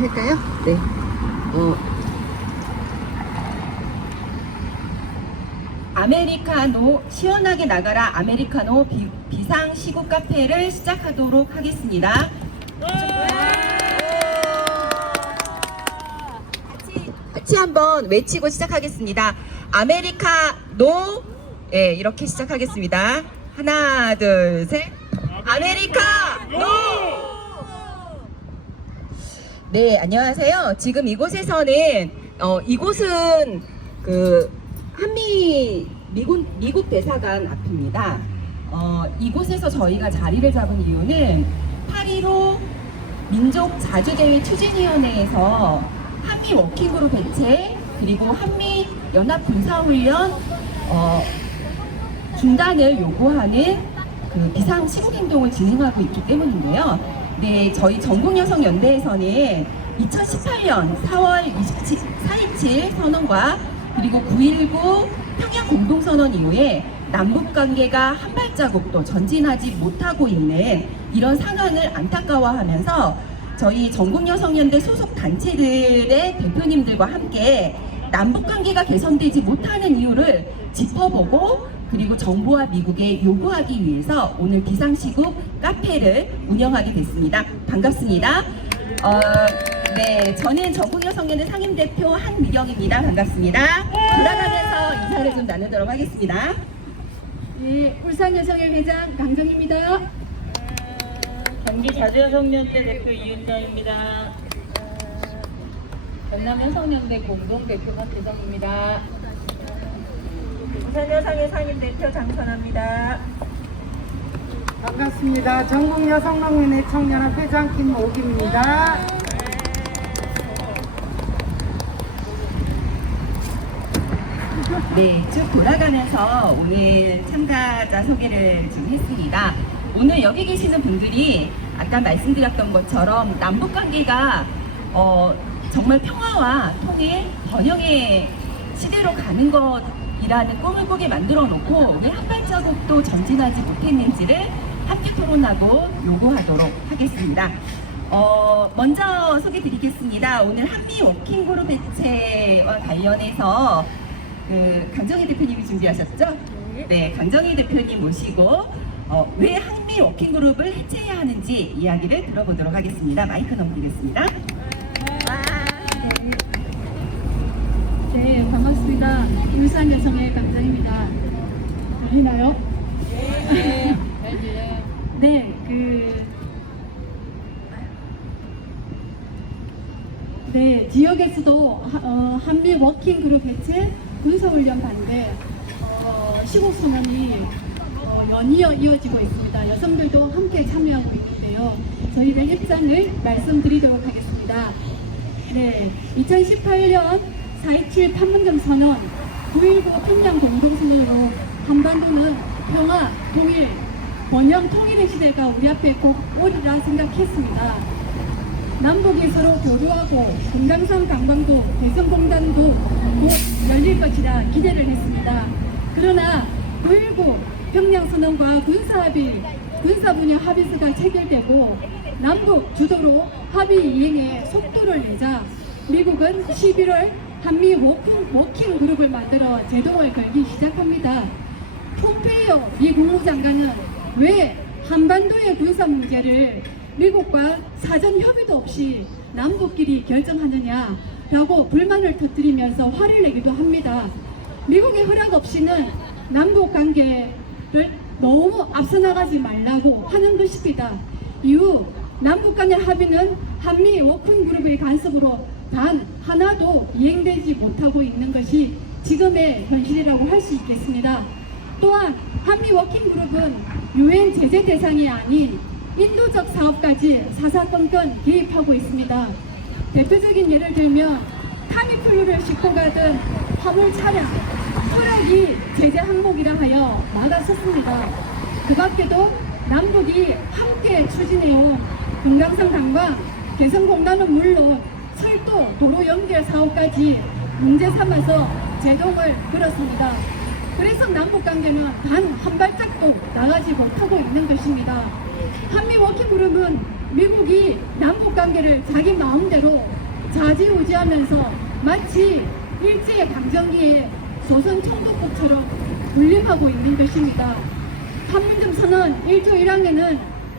시작할까요? 네. 아메리카노 시원하게 나가라 아메리카노 비상 시국 카페를 시작하도록 하겠습니다. 같이 한번 외치고 시작하겠습니다. 아메리카노. 네, 이렇게 시작하겠습니다. 하나, 둘, 셋. 아메리카노. 네, 안녕하세요. 지금 이곳에서는 이곳은 그 미국 대사관 앞입니다. 이곳에서 저희가 자리를 잡은 이유는 8.15 민족자주대회 추진위원회에서 한미 워킹그룹 개최 그리고 한미 연합군사훈련 중단을 요구하는 그 비상 시국행동을 진행하고 있기 때문인데요. 네, 저희 전국여성연대에서는 2018년 4월 4.27 선언과 그리고 9.19 평양 공동선언 이후에 남북관계가 한 발자국도 전진하지 못하고 있는 이런 상황을 안타까워하면서 저희 전국여성연대 소속 단체들의 대표님들과 함께 남북관계가 개선되지 못하는 이유를 짚어보고 그리고 정부와 미국에 요구하기 위해서 오늘 비상시국 카페를 운영하게 됐습니다. 반갑습니다. 네, 저는 전국여성연대 상임대표 한미경입니다. 반갑습니다. 돌아가면서 인사를 좀 나누도록 하겠습니다. 네, 울산여성회 회장 강정입니다. 경기자주여성연대 대표 이윤정입니다. 전남여성연대 공동대표 박혜정입니다. 부산여성의 상임대표 장선아입니다. 반갑습니다. 전국여성농민회 청년합 회장 김옥입니다. 네, 쭉 돌아가면서 오늘 참가자 소개를 좀 했습니다. 오늘 여기 계시는 분들이 아까 말씀드렸던 것처럼 남북관계가 정말 평화와 통일, 번영의 시대로 가는 것이라는 꿈을 꾸게 만들어 놓고 왜 한 발자국도 전진하지 못했는지를 함께 토론하고 요구하도록 하겠습니다. 먼저 소개드리겠습니다. 오늘 한미 워킹그룹 개최와 관련해서 강정희 대표님이 준비하셨죠? 네, 강정희 대표님 모시고 왜 한미 워킹그룹을 해체해야 하는지 이야기를 들어보도록 하겠습니다. 마이크 넘기겠습니다. 네, 반갑습니다. 울산여성회 강정입니다. 들리나요? 네. 네, 지역에서도 한미 워킹그룹 개최 군사훈련 반대 시국선언이 연이어 이어지고 있습니다. 여성들도 함께 참여하고 있는데요. 저희들 입장을 말씀드리도록 하겠습니다. 네, 2018년 4.27 판문점 선언, 9.19 평양 공동선언으로 한반도는 평화, 통일, 번영 통일의 시대가 우리 앞에 곧 오리라 생각했습니다. 남북이 서로 교류하고 금강산 관광도 대성공단도 곧 열릴 것이라 기대를 했습니다. 그러나 9.19 평양선언과 군사분야 합의서가 체결되고 남북 주도로 합의 이행에 속도를 내자 미국은 11월 한미 워킹 그룹을 만들어 제동을 걸기 시작합니다. 폼페이오 미 국무장관은 왜 한반도의 군사 문제를 미국과 사전 협의도 없이 남북끼리 결정하느냐라고 불만을 터뜨리면서 화를 내기도 합니다. 미국의 허락 없이는 남북 관계를 너무 앞서 나가지 말라고 하는 것입니다. 이후 남북 간의 합의는 한미 워킹그룹의 간섭으로 단 하나도 이행되지 못하고 있는 것이 지금의 현실이라고 할 수 있겠습니다. 또한 한미 워킹그룹은 유엔 제재 대상이 아닌 인도적 사업까지 사사건건 개입하고 있습니다. 대표적인 예를 들면 타미플루를 싣고 가던 화물 차량, 트럭이 제재 항목이라 하여 막아섰습니다. 그 밖에도 남북이 함께 추진해온 금강산 강과 개성공단은 물론 철도, 도로 연결 사업까지 문제 삼아서 제동을 걸었습니다. 그래서 남북관계는 단 한 발짝도 나가지 못하고 있는 것입니다. 한미 워킹그룹은 미국이 남북관계를 자기 마음대로 좌지우지하면서 마치 일제강점기의 조선 총독국처럼 군림하고 있는 것입니다. 판문점 선언 1조 1항에는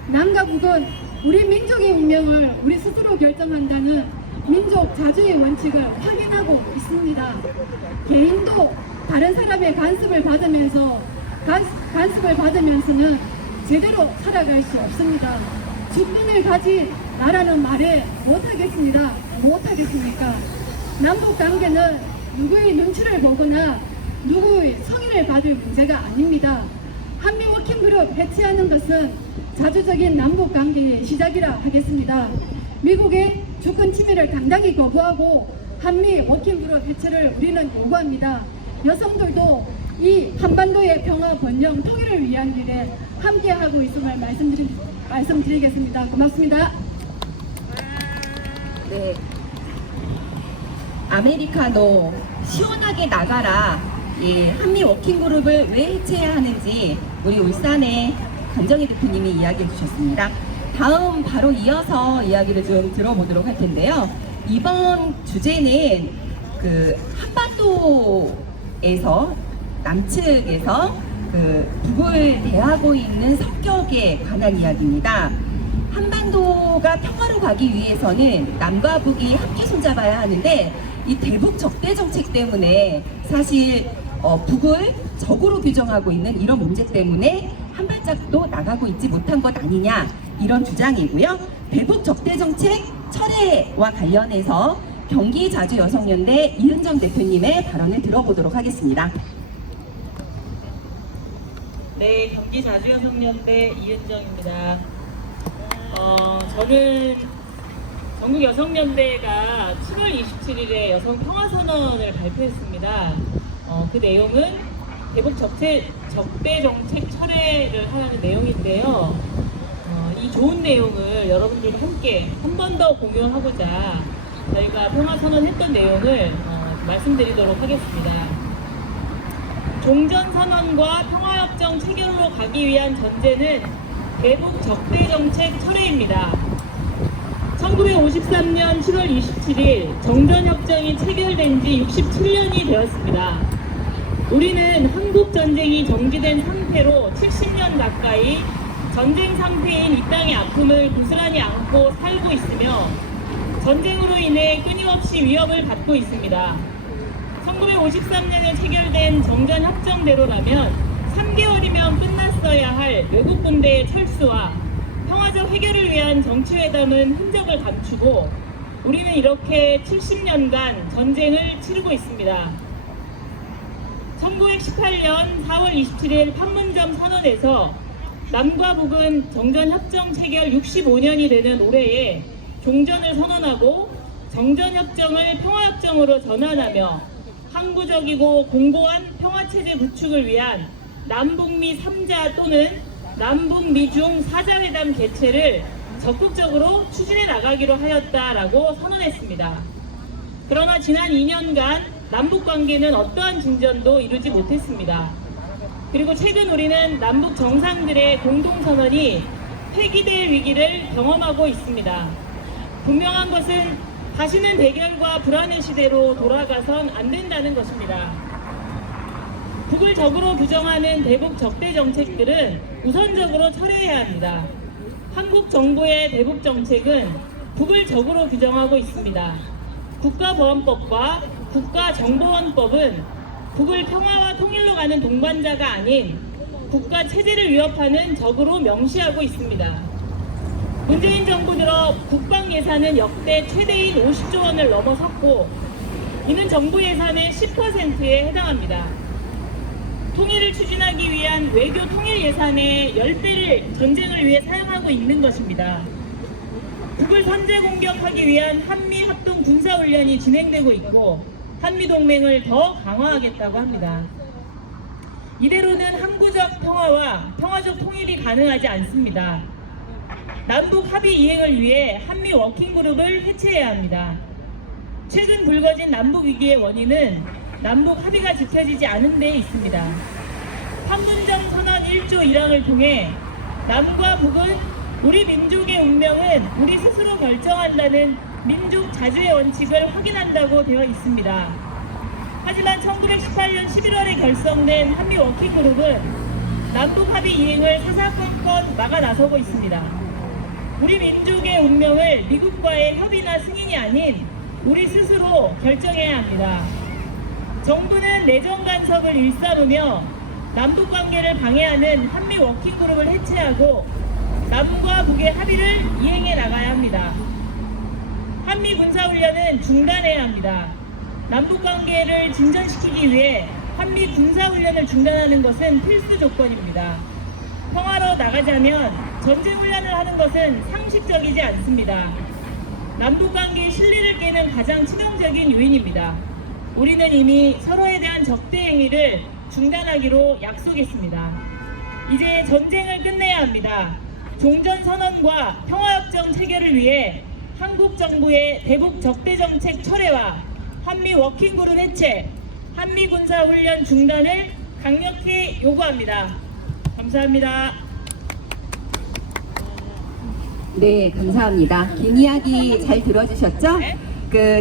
남과 북은 우리 민족의 운명을 우리 스스로 결정한다는 민족 자주의 원칙을 확인하고 있습니다. 개인도 다른 사람의 간섭을 받으면서는 제대로 살아갈 수 없습니다. 주권을 가진 나라는 말에 못하겠습니까? 남북 관계는 누구의 눈치를 보거나 누구의 성의를 받을 문제가 아닙니다. 한미 워킹그룹 해체하는 것은 자주적인 남북 관계의 시작이라 하겠습니다. 미국의 주권 침해를 당당히 거부하고 한미 워킹그룹 해체를 우리는 요구합니다. 여성들도 이 한반도의 평화, 번영, 통일을 위한 일에 함께하고 있음을 말씀드리겠습니다. 고맙습니다. 네. 아메리카노 시원하게 나가라. 예, 한미 워킹그룹을 왜 해체해야 하는지 우리 울산의 강정희 대표님이 이야기해 주셨습니다. 다음 바로 이어서 이야기를 좀 들어보도록 할 텐데요. 이번 주제는 그 한반도에서 남측에서 그 북을 대하고 있는 성격에 관한 이야기입니다. 한반도가 평화로 가기 위해서는 남과 북이 함께 손잡아야 하는데 이 대북 적대 정책 때문에 사실 북을 적으로 규정하고 있는 이런 문제 때문에 한 발짝도 나가고 있지 못한 것 아니냐 이런 주장이고요. 대북 적대 정책 철회와 관련해서 경기자주여성연대 이은정 대표님의 발언을 들어보도록 하겠습니다. 네, 경기자주여성연대 이은정입니다. 저는 전국여성연대가 7월 27일에 여성평화선언을 발표했습니다. 그 내용은 대북 적대 정책 철회를 하라는 내용인데요. 이 좋은 내용을 여러분들과 함께 한 번 더 공유하고자 저희가 평화선언했던 내용을 말씀드리도록 하겠습니다. 종전선언과 평화협정 체결로 가기 위한 전제는 대북 적대 정책 철회입니다. 1953년 7월 27일 정전협정이 체결된 지 67년이 되었습니다. 우리는 한국전쟁이 정지된 상태로 70년 가까이 전쟁 상태인 이 땅의 아픔을 고스란히 안고 살고 있으며 전쟁으로 인해 끊임없이 위협을 받고 있습니다. 1953년에 체결된 정전협정대로라면 3개월이면 끝났어야 할 외국 군대의 철수와 평화적 해결을 위한 정치회담은 흔적을 감추고 우리는 이렇게 70년간 전쟁을 치르고 있습니다. 1918년 4월 27일 판문점 선언에서 남과 북은 정전협정 체결 65년이 되는 올해에 종전을 선언하고 정전협정을 평화협정으로 전환하며 항구적이고 공고한 평화체제 구축을 위한 남북미 3자 또는 남북미중 4자회담 개최를 적극적으로 추진해 나가기로 하였다라고 선언했습니다. 그러나 지난 2년간 남북관계는 어떠한 진전도 이루지 못했습니다. 그리고 최근 우리는 남북 정상들의 공동선언이 폐기될 위기를 경험하고 있습니다. 분명한 것은 다시는 대결과 불안의 시대로 돌아가선 안 된다는 것입니다. 북을 적으로 규정하는 대북 적대 정책들은 우선적으로 철회해야 합니다. 한국 정부의 대북 정책은 북을 적으로 규정하고 있습니다. 국가보안법과 국가정보원법은 북을 평화와 통일로 가는 동반자가 아닌 국가 체제를 위협하는 적으로 명시하고 있습니다. 문재인 정부 들어 국방 예산은 역대 최대인 50조 원을 넘어섰고 이는 정부 예산의 10%에 해당합니다. 통일을 추진하기 위한 외교 통일 예산의 10배를 전쟁을 위해 사용하고 있는 것입니다. 북을 선제 공격하기 위한 한미 합동 군사훈련이 진행되고 있고 한미동맹을 더 강화하겠다고 합니다. 이대로는 항구적 평화와 평화적 통일이 가능하지 않습니다. 남북 합의 이행을 위해 한미 워킹그룹을 해체해야 합니다. 최근 불거진 남북 위기의 원인은 남북 합의가 지켜지지 않은 데 있습니다. 판문점 선언 1조 1항을 통해 남과 북은 우리 민족의 운명은 우리 스스로 결정한다는 민족 자주의 원칙을 확인한다고 되어 있습니다. 하지만 1918년 11월에 결성된 한미 워킹그룹은 남북 합의 이행을 사사건건 막아 나서고 있습니다. 우리 민족의 운명을 미국과의 협의나 승인이 아닌 우리 스스로 결정해야 합니다. 정부는 내정 간섭을 일삼으며 남북 관계를 방해하는 한미 워킹그룹을 해체하고 남과 북의 합의를 이행해 나가야 합니다. 한미 군사훈련은 중단해야 합니다. 남북 관계를 진전시키기 위해 한미 군사훈련을 중단하는 것은 필수 조건입니다. 평화로 나가자면 전쟁훈련을 하는 것은 상식적이지 않습니다. 남북관계의 신뢰를 깨는 가장 치명적인 요인입니다. 우리는 이미 서로에 대한 적대 행위를 중단하기로 약속했습니다. 이제 전쟁을 끝내야 합니다. 종전선언과 평화협정 체결을 위해 한국 정부의 대북 적대 정책 철회와 한미 워킹그룹 해체, 한미 군사훈련 중단을 강력히 요구합니다. 감사합니다. 네, 감사합니다. 긴 이야기 잘 들어주셨죠?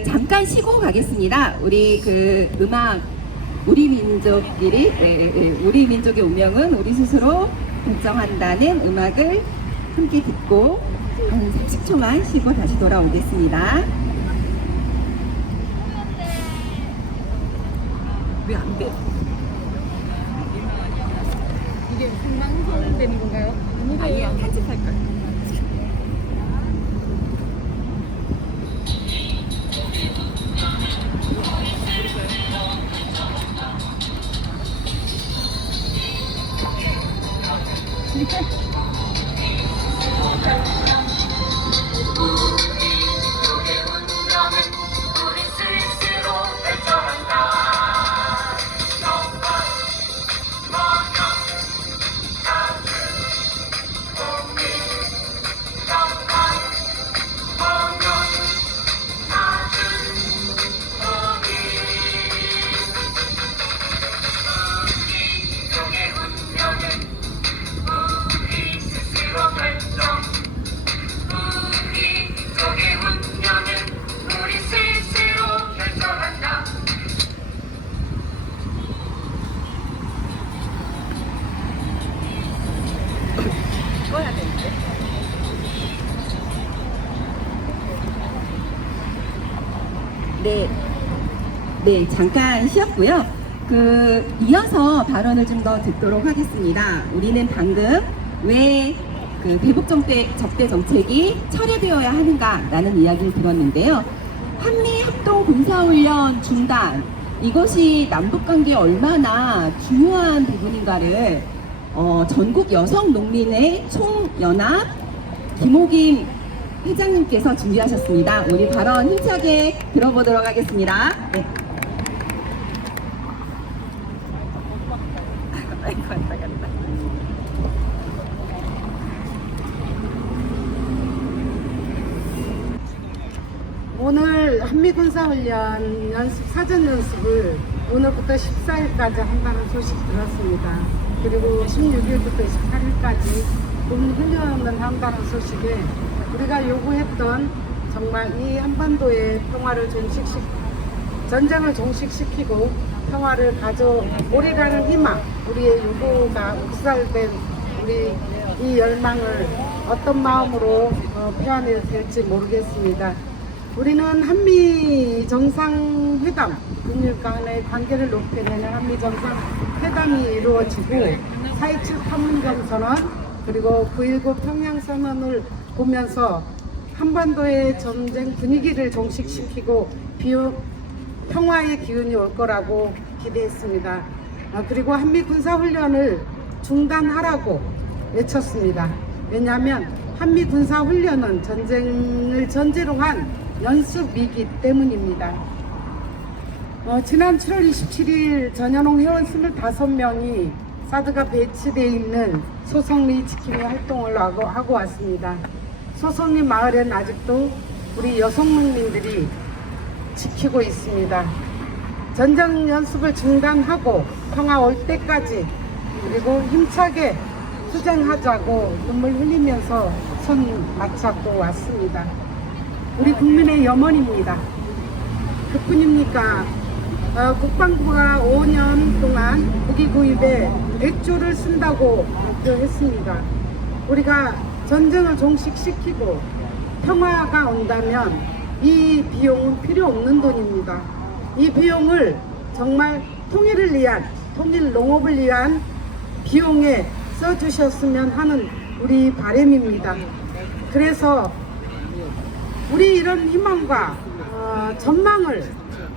잠깐 쉬고 가겠습니다. 우리 음악, 우리 민족끼리, 우리 민족의 운명은 우리 스스로 결정한다는 음악을 함께 듣고 한 30초만 쉬고 다시 돌아오겠습니다. 왜 안 돼? 이게 생방송되는 건가요? 아니야, 편집할 거예요. 네, 잠깐 쉬었고요. 이어서 발언을 좀 더 듣도록 하겠습니다. 우리는 방금 왜 대북 적대 정책이 철회되어야 하는가라는 이야기를 들었는데요. 한미 합동 군사훈련 중단, 이것이 남북관계에 얼마나 중요한 부분인가를 전국 여성 농민의 총연합 김호김 회장님께서 준비하셨습니다. 우리 발언 힘차게 들어보도록 하겠습니다. 네. 오늘 한미군사훈련 사전 연습을 오늘부터 14일까지 한다는 소식 들었습니다. 그리고 16일부터 18일까지 군 훈련을 한다는 소식에 우리가 요구했던 정말 이 한반도의 평화를 전쟁을 종식시키고 평화를 오래가는 희망, 우리의 요구가 묵살된 우리 이 열망을 어떤 마음으로 표현해야 될지 모르겠습니다. 우리는 한미 정상회담, 북일 간의 관계를 높게 되는 한미 정상회담이 이루어지고 4.27 판문점 선언 그리고 9.19 평양선언을 보면서 한반도의 전쟁 분위기를 종식시키고 평화의 기운이 올 거라고 기대했습니다. 그리고 한미 군사훈련을 중단하라고 외쳤습니다. 왜냐하면 한미 군사훈련은 전쟁을 전제로 한 연습이기 때문입니다. 지난 7월 27일 전현홍 회원 25명이 사드가 배치되어 있는 소성리 지킴이 활동을 하고 왔습니다. 소성리 마을엔 아직도 우리 여성농민들이 지키고 있습니다. 전쟁 연습을 중단하고 평화 올 때까지 그리고 힘차게 투쟁하자고 눈물 흘리면서 손 맞잡고 왔습니다. 우리 국민의 염원입니다. 그뿐입니까? 국방부가 5년 동안 무기 구입에 100조를 쓴다고 발표했습니다. 우리가 전쟁을 종식시키고 평화가 온다면 이 비용은 필요 없는 돈입니다. 이 비용을 정말 통일을 위한, 통일 농업을 위한 비용에 써주셨으면 하는 우리 바람입니다. 그래서 우리 이런 희망과 전망을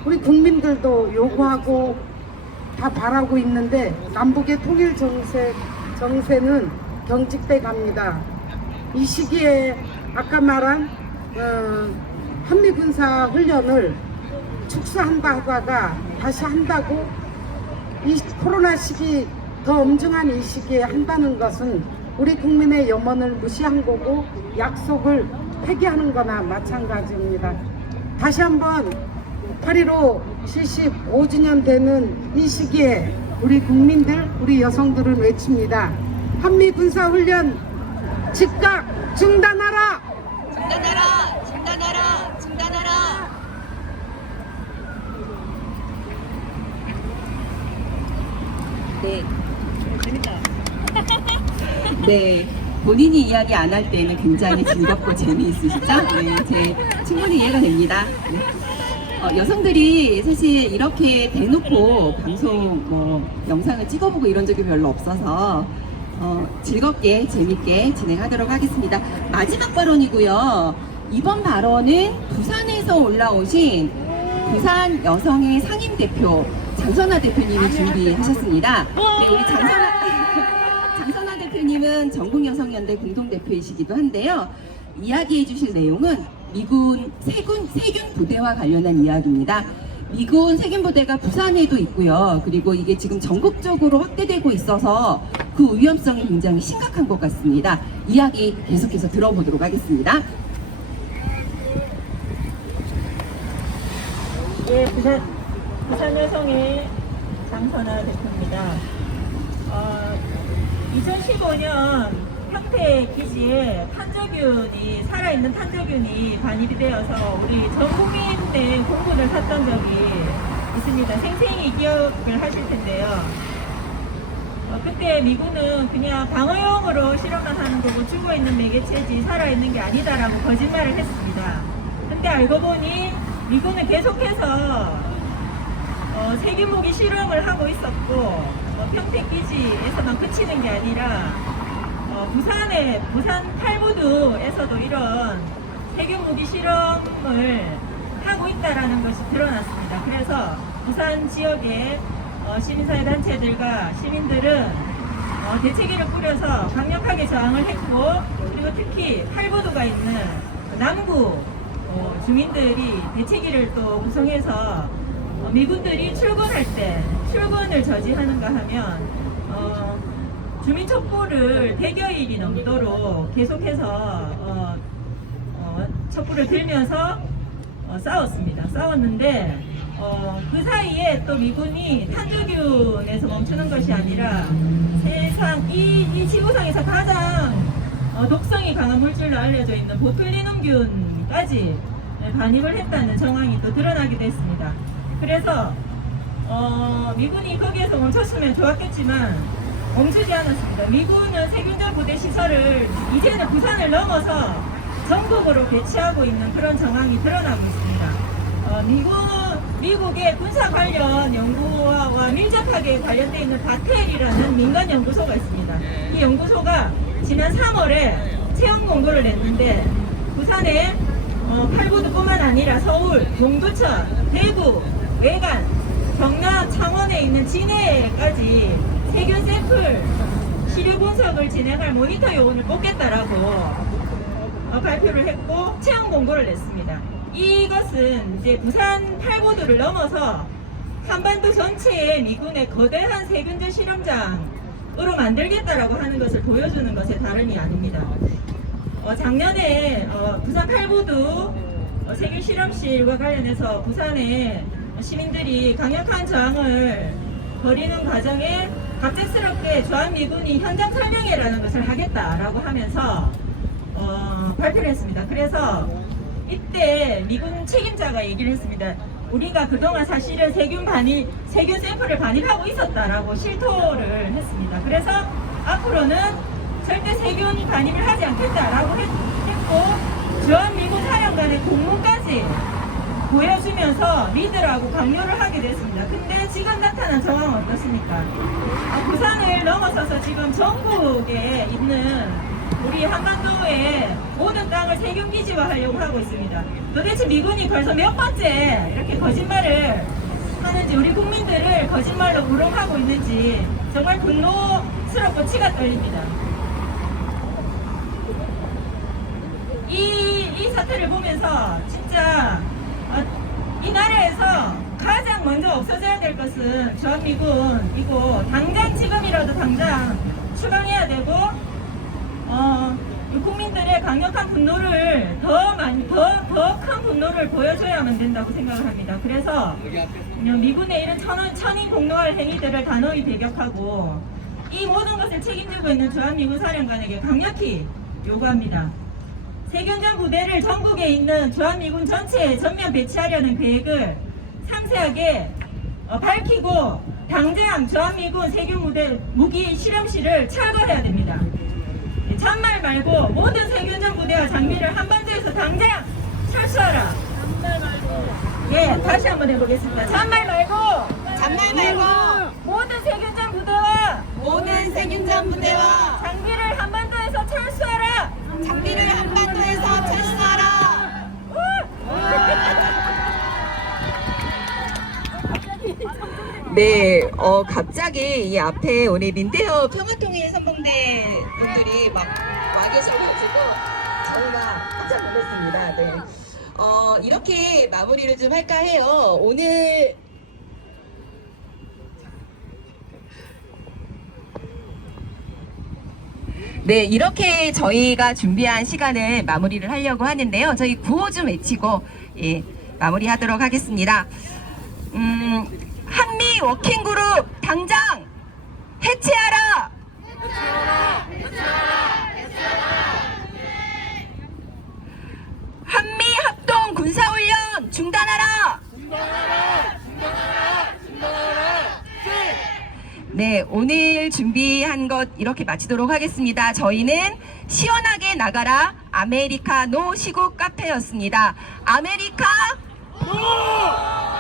우리 국민들도 요구하고 다 바라고 있는데 남북의 통일 정세는 경직돼 갑니다. 이 시기에 아까 말한 한미군사 훈련을 축소한다 하다가 다시 한다고 이 코로나 시기 더 엄중한 이 시기에 한다는 것은 우리 국민의 염원을 무시한 거고 약속을 폐기하는 거나 마찬가지입니다. 다시 한번 8.15 75주년 되는 이 시기에 우리 국민들, 우리 여성들은 외칩니다. 한미군사훈련 즉각 중단하라! 중단하라! 중단하라! 중단하라! 네. 네. 본인이 이야기 안 할 때는 굉장히 즐겁고 재미있으시죠? 네. 제 충분히 이해가 됩니다. 네. 여성들이 사실 이렇게 대놓고 방송 영상을 찍어보고 이런 적이 별로 없어서 즐겁게 재밌게 진행하도록 하겠습니다. 마지막 발언이고요. 이번 발언은 부산에서 올라오신 부산 여성의 상임대표 장선아 대표님이 준비하셨습니다. 네, 우리 장선아 대표님은 전국여성연대 공동대표이시기도 한데요. 이야기해 주실 내용은 미군 세군 부대와 관련한 이야기입니다. 미군 세군 부대가 부산에도 있고요. 그리고 이게 지금 전국적으로 확대되고 있어서 그 위험성이 굉장히 심각한 것 같습니다. 이야기 계속해서 들어보도록 하겠습니다. 예, 부산 여성의 장선아 대표입니다. 2015년 평택 기지에 살아있는 탄저균이 반입이 되어서 우리 전 국민의 공분을 샀던 적이 있습니다. 생생히 기억을 하실 텐데요. 그때 미군은 그냥 방어용으로 실험만 하는 거고 죽어있는 매개체지 살아있는 게 아니다라고 거짓말을 했습니다. 근데 알고 보니 미군은 계속해서 세균무기 실험을 하고 있었고 평택기지에서만 그치는 게 아니라 부산 탈무드에서도 이런 세균무기 실험을 하고 있다는 것이 드러났습니다. 그래서 부산 지역의 시민사회단체들과 시민들은 대책위를 꾸려서 강력하게 저항을 했고 그리고 특히 탈무드가 있는 남구 주민들이 대책위를 또 구성해서 미군들이 출근할 때 출근을 저지하는가 하면 주민 촛불을 100여일이 넘도록 계속해서 촛불을 들면서 싸웠는데 그 사이에 또 미군이 탄저균에서 멈추는 것이 아니라 세상 이 지구상에서 가장 독성이 강한 물질로 알려져 있는 보툴리눔균까지 반입을 했다는 정황이 또 드러나기도 했습니다. 그래서 미군이 거기에서 멈췄으면 좋았겠지만 멈추지 않았습니다. 미군은 세균전 부대 시설을 이제는 부산을 넘어서 전국으로 배치하고 있는 그런 정황이 드러나고 있습니다. 미국의 군사 관련 연구와 밀접하게 관련되어 있는 바텔이라는 민간 연구소가 있습니다. 이 연구소가 지난 3월에 체험 공고를 냈는데 부산에 팔부두뿐만 아니라 서울, 용두천, 대구, 외관, 경남, 창원에 있는 진해까지 세균 샘플 시료 분석을 진행할 모니터 요원을 뽑겠다라고 발표를 했고 체험 공고를 냈습니다. 이것은 이제 부산 팔부두를 넘어서 한반도 전체에 미군의 거대한 세균제 실험장으로 만들겠다라고 하는 것을 보여주는 것에 다름이 아닙니다. 작년에 부산 팔부두 세균 실험실과 관련해서 부산에 시민들이 강력한 저항을 벌이는 과정에 갑작스럽게 주한미군이 현장 설명회라는 것을 하겠다라고 하면서 발표를 했습니다. 그래서 이때 미군 책임자가 얘기를 했습니다. 우리가 그동안 사실은 세균 샘플을 반입하고 있었다라고 실토를 했습니다. 그래서 앞으로는 절대 세균 반입을 하지 않겠다라고 했고 주한미군 사령관의 공문까지 보여주면서 리더라고 강요를 하게 됐습니다. 근데 지금 나타난 상황은 어떻습니까? 부산을 넘어서서 지금 전국에 있는 우리 한반도의 모든 땅을 세균기지화 하려고 하고 있습니다. 도대체 미군이 벌써 몇 번째 이렇게 거짓말을 하는지, 우리 국민들을 거짓말로 우롱하고 있는지 정말 분노스럽고 치가 떨립니다. 이 사태를 보면서 진짜 이 나라에서 가장 먼저 없어져야 될 것은 주한미군이고, 당장 지금이라도 당장 추방해야 되고, 국민들의 강력한 분노를 더 큰 분노를 보여줘야만 된다고 생각을 합니다. 그래서 미군의 이런 천인 공노할 행위들을 단호히 배격하고 이 모든 것을 책임지고 있는 주한미군 사령관에게 강력히 요구합니다. 세균전 부대를 전국에 있는 주한미군 전체에 전면 배치하려는 계획을 상세하게 밝히고 당장 주한미군 세균 무기 실험실을 철거해야 됩니다. 잔말 말고 모든 세균전 부대와 장비를 한반도에서 당장 철수하라. 예, 다시 한번 해보겠습니다. 잔말 말고 모든 세균전 부대와 장비를 한반도에서 철수하라. 네, 갑자기 이 앞에 우리 민대협 평화통일 선봉대 분들이 막 와 계셔가지고 저희가 깜짝 놀랐습니다. 네. 이렇게 마무리를 좀 할까 해요. 오늘 네, 이렇게 저희가 준비한 시간을 마무리를 하려고 하는데요. 저희 구호 좀 외치고 예, 마무리하도록 하겠습니다. 한미 워킹그룹 당장 해체하라! 한미 합동 군사훈련 중단하라! 네, 오늘 준비한 것 이렇게 마치도록 하겠습니다. 저희는 시원하게 나가라 아메리카노 시국 카페였습니다. 아메리카 노!